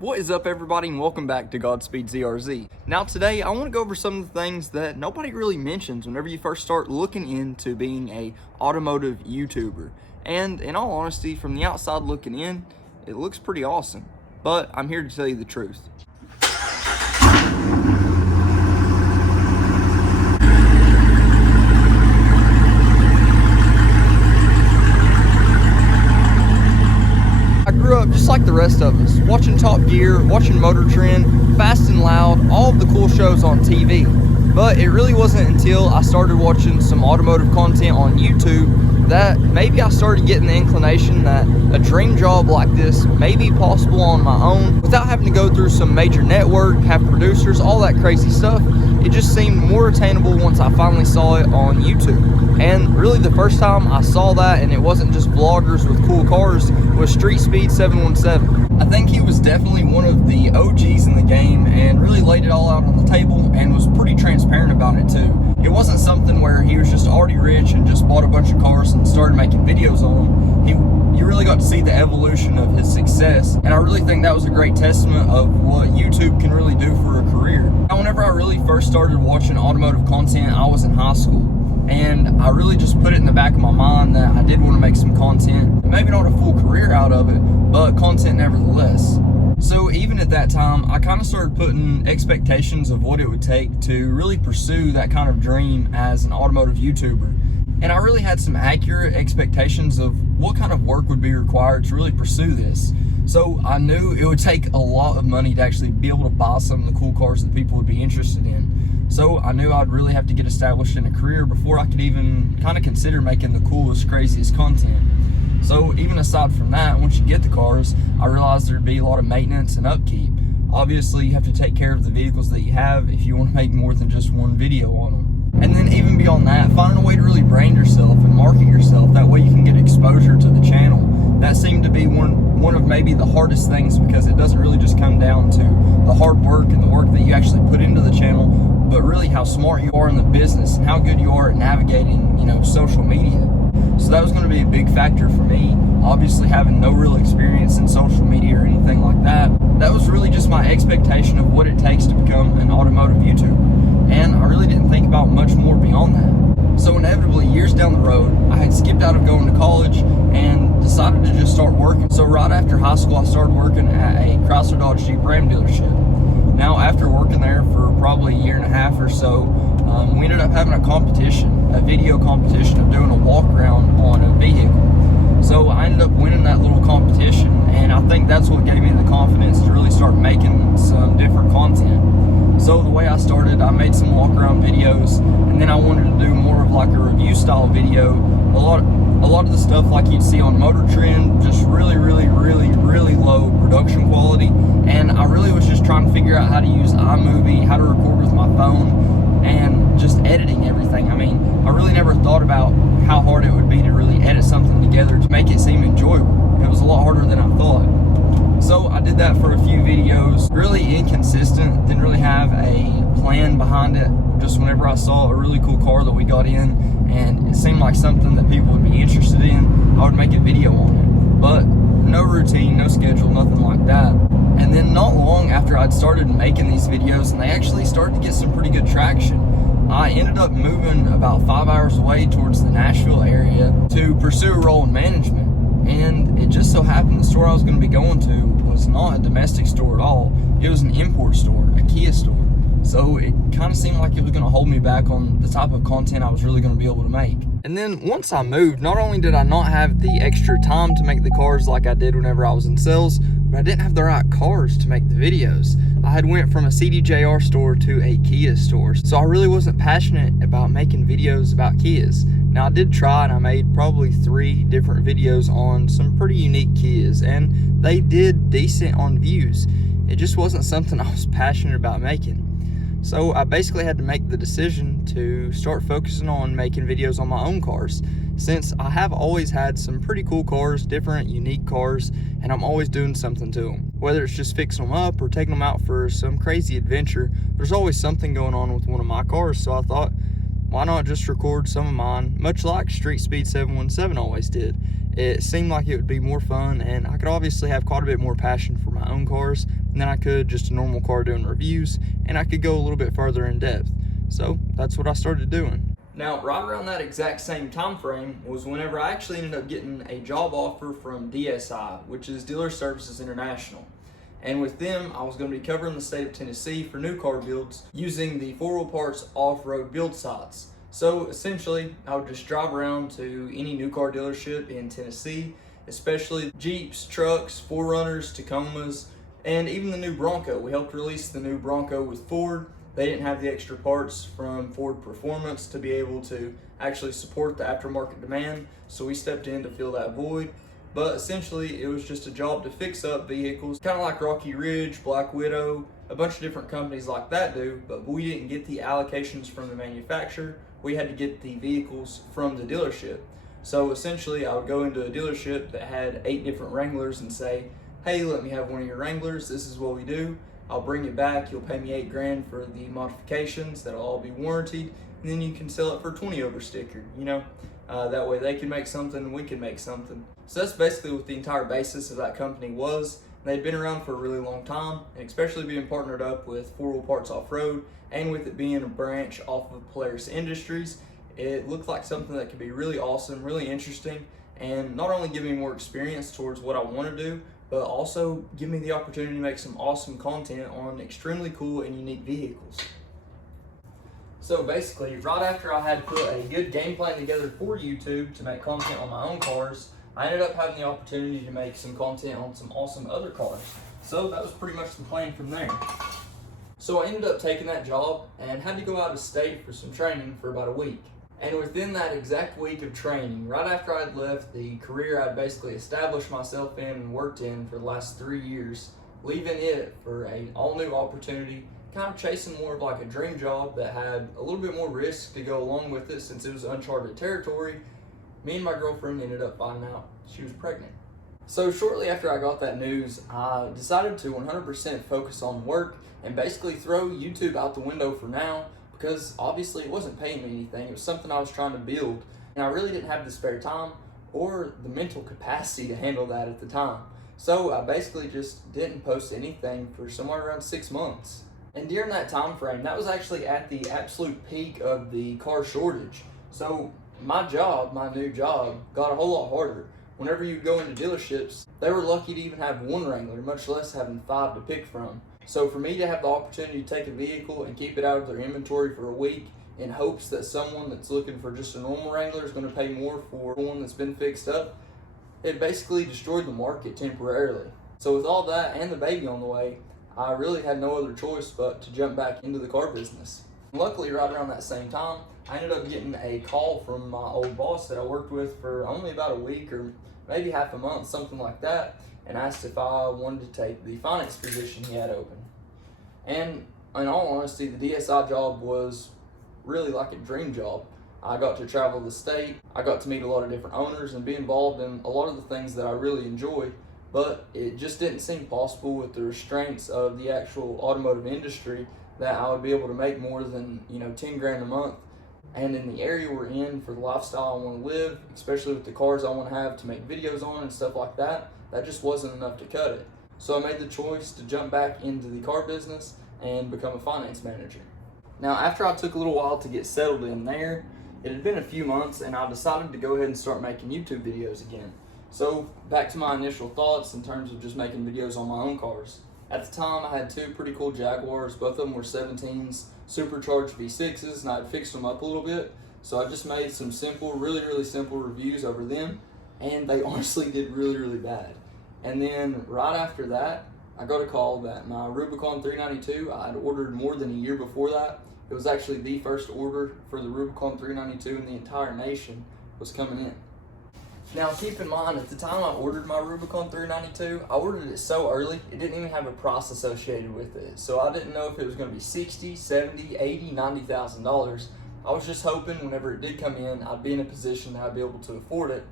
What is up, everybody, and welcome back to Godspeed ZRZ. Now today I want to go over some of the things that nobody really mentions whenever you first start looking into being a automotive YouTuber. And in all honesty, from the outside looking in, it looks pretty awesome. But I'm here to tell you the truth. I grew up just like the rest of us, watching Top Gear, watching Motor Trend, Fast and Loud, all of the cool shows on TV. But it really wasn't until I started watching some automotive content on YouTube that maybe I started getting the inclination that a dream job like this may be possible on my own without having to go through some major network, have producers, all that crazy stuff. It just seemed more attainable once I finally saw it on YouTube. And really the first time I saw that, and it wasn't just vloggers with cool cars, was Street Speed 717. I think he was definitely one of the OGs in the game and really laid it all out on the table and was pretty transparent about it too. It wasn't something where he was just already rich and just bought a bunch of cars and started making videos on them. You really got to see the evolution of his success, and I really think that was a great testament of what YouTube can really do for a career. Now, whenever I really first started watching automotive content, I was in high school. And I really just put it in the back of my mind that I did want to make some content, maybe not a full career out of it, but content nevertheless. So even at that time, I kind of started putting expectations of what it would take to really pursue that kind of dream as an automotive YouTuber. And I really had some accurate expectations of what kind of work would be required to really pursue this. So I knew it would take a lot of money to actually be able to buy some of the cool cars that people would be interested in. So I knew I'd really have to get established in a career before I could even kind of consider making the coolest, craziest content. So even aside from that, once you get the cars, I realized there'd be a lot of maintenance and upkeep. Obviously, you have to take care of the vehicles that you have if you want to make more than just one video on them. And then even beyond that, finding a way to really brand yourself and market yourself. That way you can get exposure to the channel. That seemed to be one of maybe the hardest things, because it doesn't really just come down to the hard work and the work that you actually put into the channel, but really how smart you are in the business and how good you are at navigating, social media. So that was going to be a big factor for me. Obviously, having no real experience in social media or anything like that, that was really just my expectation of what it takes to become an automotive YouTuber. And I really didn't think about much more beyond that. So inevitably, years down the road, I had skipped out of going to college and decided to just start working. So right after high school, I started working at a Chrysler Dodge Jeep Ram dealership. Now, after working there for probably a year and a half or so, we ended up having a video competition of doing a walk around on a vehicle. So I ended up winning that little competition, and I think that's what gave me the confidence to really start making some different content. So the way I started, I made some walk around videos, and then I wanted to do more of like a review style video. A lot of the stuff like you'd see on Motor Trend, just really low production quality. And I really was just trying to figure out how to use iMovie, how to record with my phone, and just editing everything. I mean, I really never thought about how hard it would be to really edit something together to make it seem enjoyable. It was a lot harder than I thought. So I did that for a few videos, really inconsistent, didn't really have a plan behind it. Just whenever I saw a really cool car that we got in and it seemed like something that people would be interested in, I would make a video on it. But no routine, no schedule, nothing like that. And then not long after I'd started making these videos and they actually started to get some pretty good traction, I ended up moving about 5 hours away towards the Nashville area to pursue a role in management. And it just so happened the store I was going to be going to was not a domestic store at all. It was an import store, a Kia store. So it kind of seemed like it was going to hold me back on the type of content I was really going to be able to make. And then once I moved, not only did I not have the extra time to make the cars like I did whenever I was in sales, but I didn't have the right cars to make the videos. I had went from a CDJR store to a Kia store, so I really wasn't passionate about making videos about Kias. Now I did try, and I made probably 3 different videos on some pretty unique Kias, and they did decent on views. It just wasn't something I was passionate about making. So I basically had to make the decision to start focusing on making videos on my own cars, since I have always had some pretty cool cars, different, unique cars, and I'm always doing something to them. Whether it's just fixing them up or taking them out for some crazy adventure, there's always something going on with one of my cars. So I thought, why not just record some of mine, much like Street Speed 717 always did. it seemed like it would be more fun, and I could obviously have quite a bit more passion for my own cars than I could just a normal car doing reviews, and I could go a little bit further in depth. So that's what I started doing. Now, right around that exact same time frame was whenever I actually ended up getting a job offer from DSI, which is Dealer Services International. And with them, I was going to be covering the state of Tennessee for new car builds using the 4 Wheel Parts off-road build sites. So essentially, I would just drive around to any new car dealership in Tennessee, especially Jeeps, trucks, 4Runners, Tacomas, and even the new Bronco. We helped release the new Bronco with Ford. They didn't have the extra parts from Ford Performance to be able to actually support the aftermarket demand, so we stepped in to fill that void. But essentially, it was just a job to fix up vehicles, kind of like Rocky Ridge, Black Widow, a bunch of different companies like that do, but we didn't get the allocations from the manufacturer. We had to get the vehicles from the dealership. So essentially, I would go into a dealership that had 8 different Wranglers and say, hey, let me have one of your Wranglers. This is what we do. I'll bring it back. You'll pay me $8,000 for the modifications. That'll all be warranted. And then you can sell it for 20 over sticker, you know? That way they can make something and we can make something. So that's basically what the entire basis of that company was. They'd been around for a really long time, and especially being partnered up with 4 Wheel Parts Off-Road, and with it being a branch off of Polaris Industries, it looked like something that could be really awesome, really interesting, and not only give me more experience towards what I want to do, but also give me the opportunity to make some awesome content on extremely cool and unique vehicles. So basically, right after I had put a good game plan together for YouTube to make content on my own cars, I ended up having the opportunity to make some content on some awesome other cars. So that was pretty much the plan from there. So I ended up taking that job and had to go out of state for some training for about a week. And within that exact week of training, right after I'd left the career I'd basically established myself in and worked in for the last 3 years, leaving it for an all-new opportunity, kind of chasing more of like a dream job that had a little bit more risk to go along with it since it was uncharted territory, me and my girlfriend ended up finding out she was pregnant. So shortly after I got that news, I decided to 100% focus on work and basically throw YouTube out the window for now, because obviously it wasn't paying me anything. It was something I was trying to build, and I really didn't have the spare time or the mental capacity to handle that at the time. So I basically just didn't post anything for somewhere around 6 months. And during that time frame, that was actually at the absolute peak of the car shortage. So my new job, got a whole lot harder. Whenever you go into dealerships, they were lucky to even have 1 Wrangler, much less having 5 to pick from. So for me to have the opportunity to take a vehicle and keep it out of their inventory for a week in hopes that someone that's looking for just a normal Wrangler is going to pay more for one that's been fixed up, it basically destroyed the market temporarily. So with all that and the baby on the way, I really had no other choice but to jump back into the car business. Luckily, right around that same time, I ended up getting a call from my old boss that I worked with for only about a week or maybe half a month, something like that, and asked if I wanted to take the finance position he had open. And in all honesty, the DSI job was really like a dream job. I got to travel the state, I got to meet a lot of different owners and be involved in a lot of the things that I really enjoy, but it just didn't seem possible with the restraints of the actual automotive industry that I would be able to make more than, $10,000 a month. And in the area we're in, for the lifestyle I want to live, especially with the cars I want to have to make videos on and stuff like that, that just wasn't enough to cut it. So I made the choice to jump back into the car business and become a finance manager. Now, after I took a little while to get settled in there, it had been a few months and I decided to go ahead and start making YouTube videos again. So back to my initial thoughts in terms of just making videos on my own cars. At the time, I had 2 pretty cool Jaguars. Both of them were 17s, supercharged V6s, and I had fixed them up a little bit. So I just made some simple, really simple reviews over them, and they honestly did really bad. And then right after that, I got a call that my Rubicon 392, I had ordered more than a year before that. It was actually the first order for the Rubicon 392 in the entire nation was coming in. Now keep in mind, at the time I ordered my Rubicon 392, I ordered it so early, it didn't even have a price associated with it. So I didn't know if it was going to be $60,000, $70,000, $80,000, $90,000. I was just hoping whenever it did come in, I'd be in a position that I'd be able to afford it.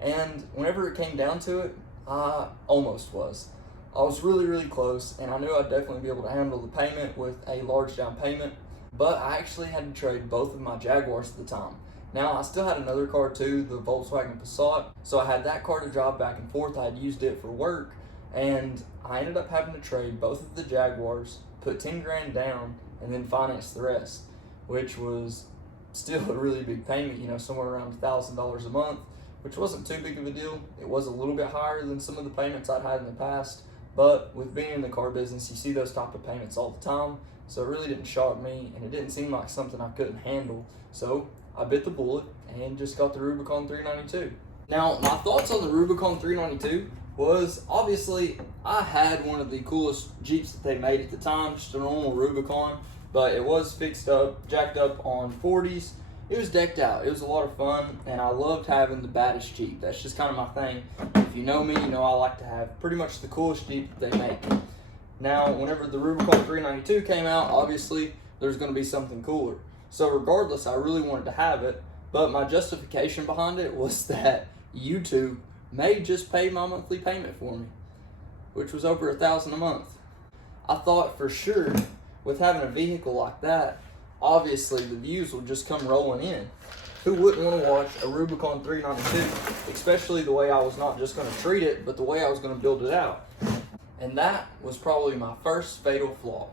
And whenever it came down to it, I almost was. I was really close, and I knew I'd definitely be able to handle the payment with a large down payment, but I actually had to trade both of my Jaguars at the time. Now, I still had another car too, the Volkswagen Passat, so I had that car to drive back and forth. I had used it for work, and I ended up having to trade both of the Jaguars, put 10 grand down, and then finance the rest, which was still a really big payment, you know, somewhere around $1,000 a month, which wasn't too big of a deal. It was a little bit higher than some of the payments I'd had in the past, but with being in the car business, you see those type of payments all the time, so it really didn't shock me, and it didn't seem like something I couldn't handle. So I bit the bullet and just got the Rubicon 392. Now, my thoughts on the Rubicon 392 was, obviously, I had one of the coolest Jeeps that they made at the time, just a normal Rubicon, but it was fixed up, jacked up on 40s. It was decked out. It was a lot of fun, and I loved having the baddest Jeep. That's just kind of my thing. If you know me, you know I like to have pretty much the coolest Jeep that they make. Now, whenever the Rubicon 392 came out, obviously, there's going to be something cooler. So regardless, I really wanted to have it, but my justification behind it was that YouTube may just pay my monthly payment for me, which was over $1,000 a month. I thought for sure, with having a vehicle like that, obviously the views will just come rolling in. Who wouldn't want to watch a Rubicon 392, especially the way I was not just going to treat it, but the way I was going to build it out. And that was probably my first fatal flaw.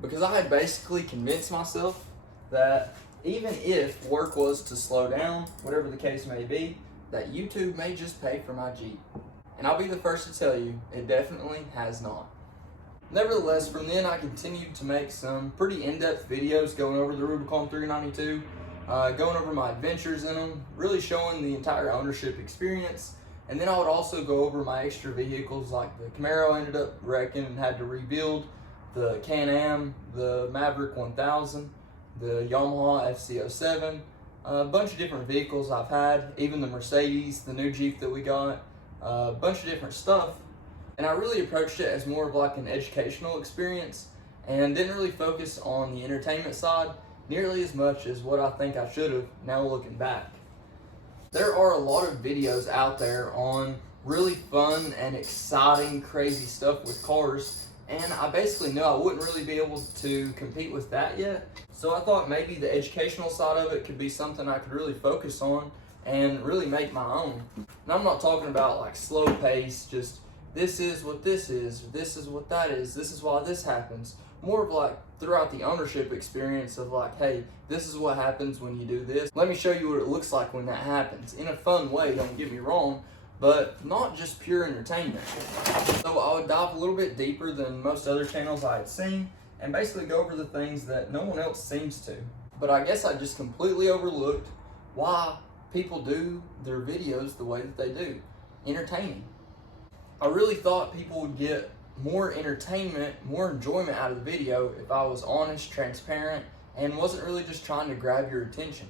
Because I had basically convinced myself that even if work was to slow down, whatever the case may be, that YouTube may just pay for my Jeep. And I'll be the first to tell you, it definitely has not. Nevertheless, from then I continued to make some pretty in-depth videos going over the Rubicon 392, going over my adventures in them, really showing the entire ownership experience. And then I would also go over my extra vehicles, like the Camaro ended up wrecking and had to rebuild, the Can-Am, the Maverick 1000, the Yamaha FC07, a bunch of different vehicles I've had, even the Mercedes, the new Jeep that we got, a bunch of different stuff. And I really approached it as more of like an educational experience and didn't really focus on the entertainment side nearly as much as what I think I should have now looking back. There are a lot of videos out there on really fun and exciting, crazy stuff with cars, and I basically knew I wouldn't really be able to compete with that yet. So I thought maybe the educational side of it could be something I could really focus on and really make my own. And I'm not talking about like slow pace, just this is what this is what that is, this is why this happens. More of like throughout the ownership experience of like, hey, this is what happens when you do this. Let me show you what it looks like when that happens. In a fun way, don't get me wrong, but not just pure entertainment. So I would dive a little bit deeper than most other channels I had seen and basically go over the things that no one else seems to. But I guess I just completely overlooked why people do their videos the way that they do. Entertaining. I really thought people would get more entertainment, more enjoyment out of the video if I was honest, transparent, and wasn't really just trying to grab your attention.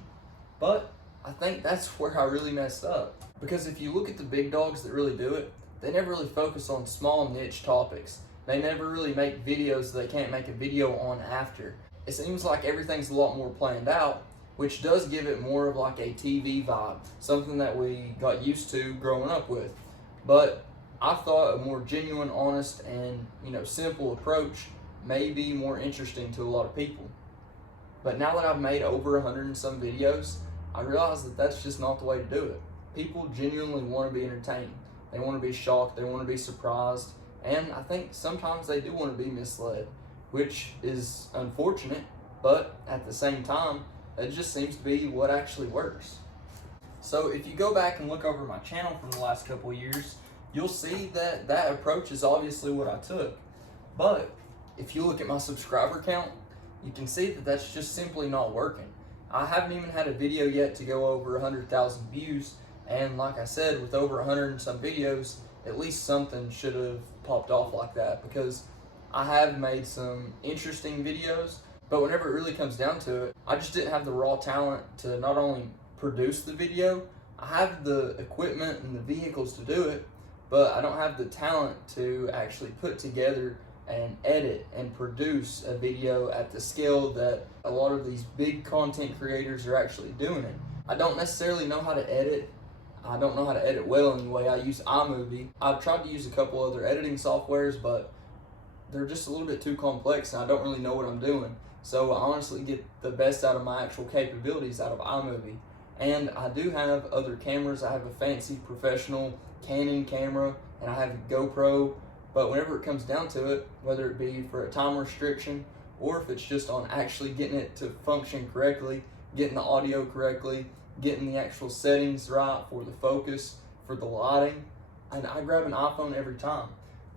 But I think that's where I really messed up. Because if you look at the big dogs that really do it, they never really focus on small niche topics. They never really make videos they can't make a video on after. It seems like everything's a lot more planned out, which does give it more of like a TV vibe, something that we got used to growing up with. But I thought a more genuine, honest, and simple approach may be more interesting to a lot of people. But now that I've made over 100 and some videos, I realize that that's just not the way to do it. People genuinely want to be entertained. They want to be shocked, they want to be surprised, and I think sometimes they do want to be misled, which is unfortunate, but at the same time, it just seems to be what actually works. So if you go back and look over my channel from the last couple of years, you'll see that that approach is obviously what I took. But if you look at my subscriber count, you can see that that's just simply not working. I haven't even had a video yet to go over 100,000 views, and like I said, with over 100 and some videos, at least something should have popped off like that, because I have made some interesting videos, but whenever it really comes down to it, I just didn't have the raw talent to not only produce the video, I have the equipment and the vehicles to do it, but I don't have the talent to actually put together and edit and produce a video at the scale that a lot of these big content creators are actually doing it. I don't necessarily know how to edit. I don't know how to edit well anyway. I use iMovie. I've tried to use a couple other editing softwares, but they're just a little bit too complex and I don't really know what I'm doing. so I honestly get the best out of my actual capabilities out of iMovie. And I do have other cameras. I have a fancy professional Canon camera, and I have a GoPro, but whenever it comes down to it, whether it be for a time restriction or if it's just on actually getting it to function correctly, getting the audio correctly, getting the actual settings right for the focus, for the lighting, and I grab an iPhone every time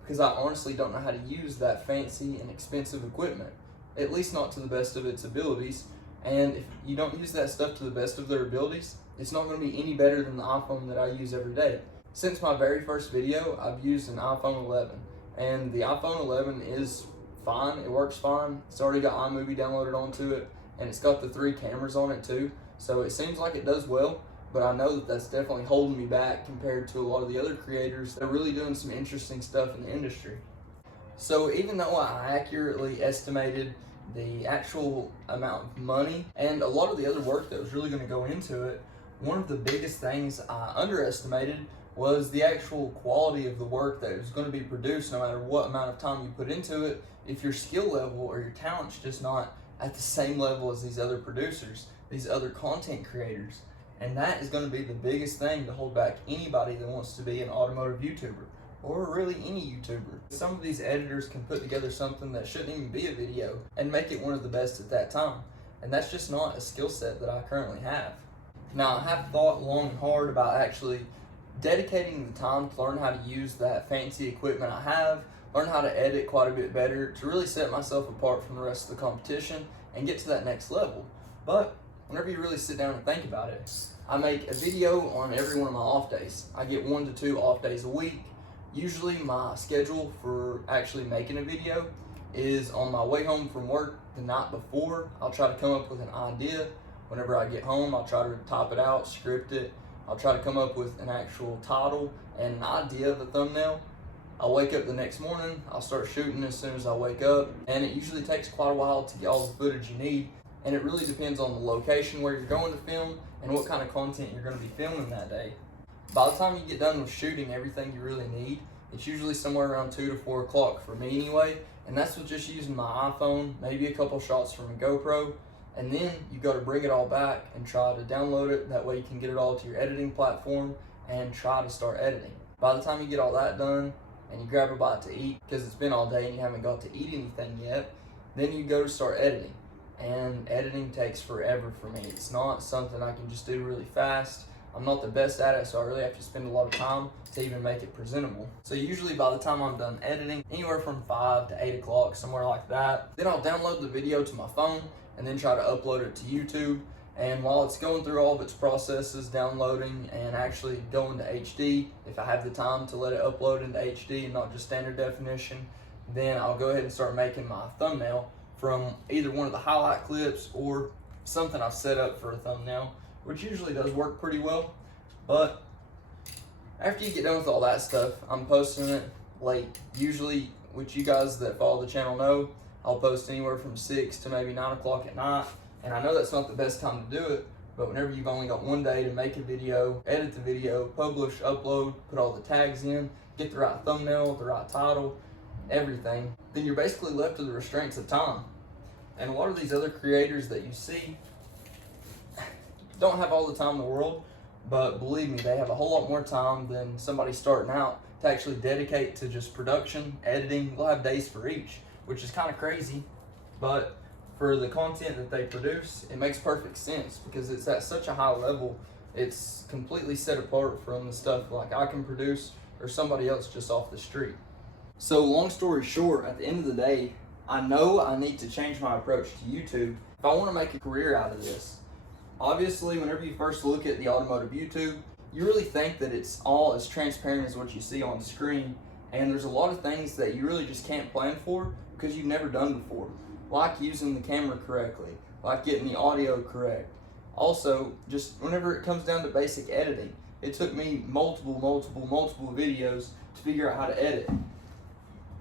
because I honestly don't know how to use that fancy and expensive equipment, at least not to the best of its abilities. And if you don't use that stuff to the best of their abilities, it's not going to be any better than the iPhone that I use every day. Since my very first video, I've used an iPhone 11, and the iPhone 11 is fine. It works fine. It's already got iMovie downloaded onto it, and it's got the 3 cameras on it too. So it seems like it does well, but I know that that's definitely holding me back compared to a lot of the other creators that are really doing some interesting stuff in the industry. So even though I accurately estimated the actual amount of money and a lot of the other work that was really going to go into it, one of the biggest things I underestimated was the actual quality of the work that is going to be produced no matter what amount of time you put into it, if your skill level or your talent's just not at the same level as these other producers, these other content creators. And that is going to be the biggest thing to hold back anybody that wants to be an automotive YouTuber, or really any YouTuber. Some of these editors can put together something that shouldn't even be a video and make it one of the best at that time. And that's just not a skill set that I currently have. Now, I have thought long and hard about actually dedicating the time to learn how to use that fancy equipment I have, learn how to edit quite a bit better, to really set myself apart from the rest of the competition and get to that next level. But whenever you really sit down and think about it, I make a video on every one of my off days. I get 1 to 2 off days a week. Usually my schedule for actually making a video is on my way home from work the night before. I'll try to come up with an idea. Whenever I get home, I'll try to type it out, script it. I'll try to come up with an actual title and an idea of a thumbnail. I'll wake up the next morning, I'll start shooting as soon as I wake up, and it usually takes quite a while to get all the footage you need, and it really depends on the location where you're going to film and what kind of content you're going to be filming that day. By the time you get done with shooting everything you really need, it's usually somewhere around 2 to 4 o'clock for me anyway, and that's with just using my iPhone, maybe a couple shots from a GoPro, and then you got to bring it all back and try to download it. That way you can get it all to your editing platform and try to start editing. By the time you get all that done and you grab a bite to eat, because it's been all day and you haven't got to eat anything yet, then you go to start editing. And editing takes forever for me. It's not something I can just do really fast. I'm not the best at it, so I really have to spend a lot of time to even make it presentable. So usually by the time I'm done editing, anywhere from 5 to 8 o'clock, somewhere like that, then I'll download the video to my phone and then try to upload it to YouTube. And while it's going through all of its processes, downloading and actually going to HD, if I have the time to let it upload into HD and not just standard definition, then I'll go ahead and start making my thumbnail from either one of the highlight clips or something I've set up for a thumbnail, which usually does work pretty well. But after you get done with all that stuff, I'm posting it late. Usually, which you guys that follow the channel know, I'll post anywhere from 6 to maybe 9 o'clock at night. And I know that's not the best time to do it, but whenever you've only got 1 day to make a video, edit the video, publish, upload, put all the tags in, get the right thumbnail, the right title, everything, then you're basically left to the restraints of time. And a lot of these other creators that you see don't have all the time in the world, but believe me, they have a whole lot more time than somebody starting out to actually dedicate to just production, editing. They'll have days for each, which is kind of crazy, but for the content that they produce, it makes perfect sense because it's at such a high level. It's completely set apart from the stuff like I can produce or somebody else just off the street. So long story short, at the end of the day, I know I need to change my approach to YouTube if I want to make a career out of this. Obviously, whenever you first look at the automotive YouTube, you really think that it's all as transparent as what you see on the screen, and there's a lot of things that you really just can't plan for because you've never done before, like using the camera correctly, like getting the audio correct. Also, just whenever it comes down to basic editing, it took me multiple videos to figure out how to edit.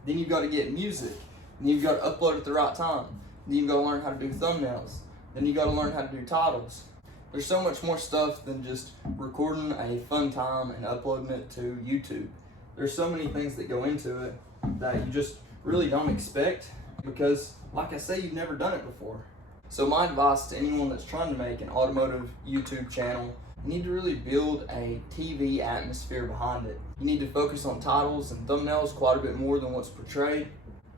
Then you've got to get music, and you've got to upload at the right time. Then you've got to learn how to do thumbnails. Then you got to learn how to do titles. There's so much more stuff than just recording a fun time and uploading it to YouTube. There's so many things that go into it that you just really don't expect because, like I say, you've never done it before. So my advice to anyone that's trying to make an automotive YouTube channel, you need to really build a TV atmosphere behind it. You need to focus on titles and thumbnails quite a bit more than what's portrayed.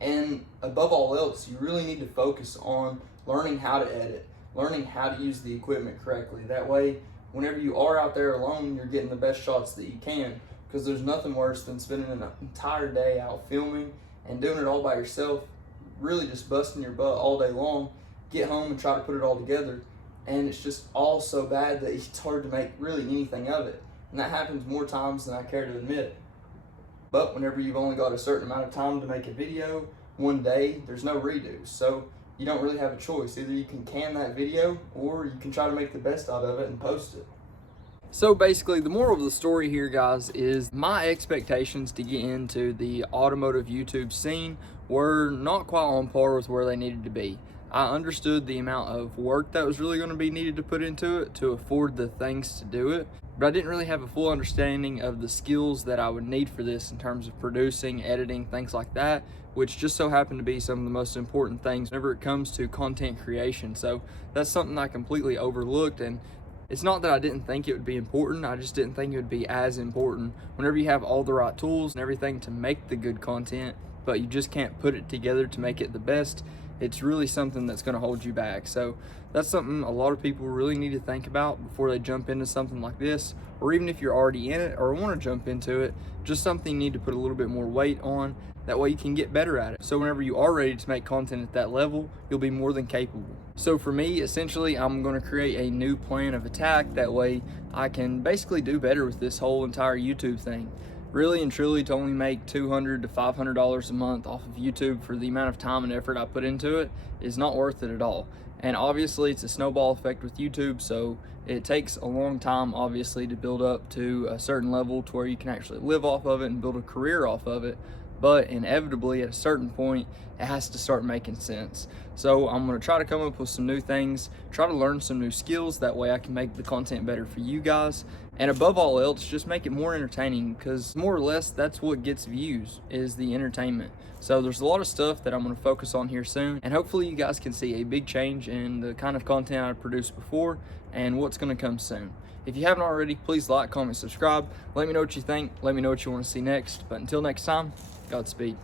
And above all else, you really need to focus on learning how to edit, learning how to use the equipment correctly. That way, whenever you are out there alone, you're getting the best shots that you can, because there's nothing worse than spending an entire day out filming and doing it all by yourself, really just busting your butt all day long, get home and try to put it all together, and it's just all so bad that it's hard to make really anything of it. And that happens more times than I care to admit. But whenever you've only got a certain amount of time to make a video, one day, there's no redos. So you don't really have a choice. Either you can can that video or you can try to make the best out of it and post it. So basically, the moral of the story here, guys, is my expectations to get into the automotive YouTube scene were not quite on par with where they needed to be. I understood the amount of work that was really going to be needed to put into it to afford the things to do it, but I didn't really have a full understanding of the skills that I would need for this in terms of producing, editing, things like that, which just so happen to be some of the most important things whenever it comes to content creation. So that's something I completely overlooked, and it's not that I didn't think it would be important, I just didn't think it would be as important whenever you have all the right tools and everything to make the good content, but you just can't put it together to make it the best. It's really something that's going to hold you back. So that's something a lot of people really need to think about before they jump into something like this, or even if you're already in it or want to jump into it, just something you need to put a little bit more weight on. That way you can get better at it. So whenever you are ready to make content at that level, you'll be more than capable. So for me, essentially, I'm going to create a new plan of attack. That way I can basically do better with this whole entire YouTube thing. Really and truly, to only make $200 to $500 a month off of YouTube for the amount of time and effort I put into it is not worth it at all. And obviously it's a snowball effect with YouTube, so it takes a long time obviously to build up to a certain level to where you can actually live off of it and build a career off of it. But inevitably at a certain point, it has to start making sense. So I'm gonna try to come up with some new things, try to learn some new skills, that way I can make the content better for you guys. And above all else, just make it more entertaining, because more or less that's what gets views, is the entertainment. So there's a lot of stuff that I'm gonna focus on here soon, and hopefully you guys can see a big change in the kind of content I produced before and what's gonna come soon. If you haven't already, please like, comment, subscribe. Let me know what you think. Let me know what you want to see next. But until next time, Godspeed.